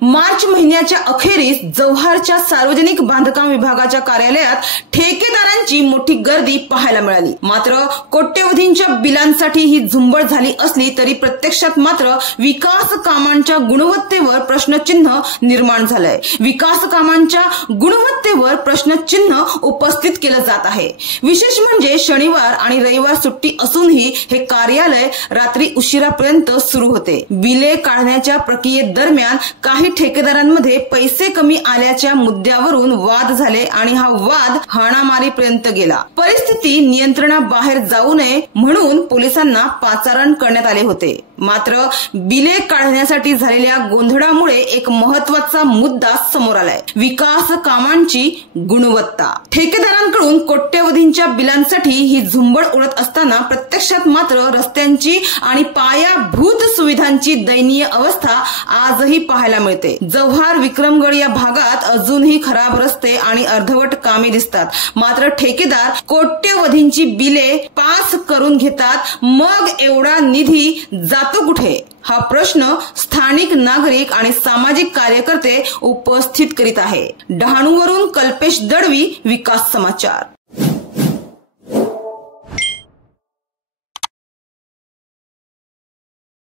मार्च महिन्याच्या अखेरीस जव्हारच्या सार्वजनिक बांधकाम विभागाच्या कार्यालयात ठेकेदारांची मोठी गर्दी पाहायला मिळाली। मात्र कोट्यवधींच्या बिलांसाठी ही झुंबड झाली असली तरी प्रत्यक्षात मात्र विकास कामांच्या गुणवत्तेवर प्रश्नचिन्ह निर्माण झालंय। विकास कामांच्या गुणवत्तेवर प्रश्नचिन्ह उपस्थित केलं जात आहे। विशेष म्हणजे शनिवार आणि रविवार सुट्टी असूनही हे कार्यालय रात्री उशिरापर्यंत सुरू होते। बिले काढण्याच्या प्रक्रियेदरम्यान काही ठेकेदारांमध्ये पैसे कमी आल्याच्या मुद्द्यावरून वाद झाले आणि हा वाद हाणामारीपर्यंत गेला। परिस्थिती नियंत्रणाबाहेर जाऊ नये म्हणून पोलिसांना पाचारण करण्यात आले होते। मात्र बिले काढण्यासाठी झालेल्या गोंधळामुळे एक महत्त्वाचा मुद्दा समोर आलाय, विकास कामांची गुणवत्ता। ठेकेदारांकडून कोट्यवधींच्या बिलांसाठी ही झुंबड उडत असताना प्रत्यक्षात मात्र रस्त्यांची आणि पायाभूत सुविधांची दयनीय अवस्था आजही पाहायला मिळते। जव्हार विक्रमगड या भागात अजूनही खराब रस्ते आणि अर्धवट कामे दिसतात। मात्र ठेकेदार कोट्यवधींची बिले पास करून घेतात, मग एवढा निधी जातो कुठे? हा प्रश्न स्थानिक नागरिक आणि सामाजिक कार्यकर्ते उपस्थित करीत आहे। डहाणूवरून कल्पेश दळवी, विकास समाचार।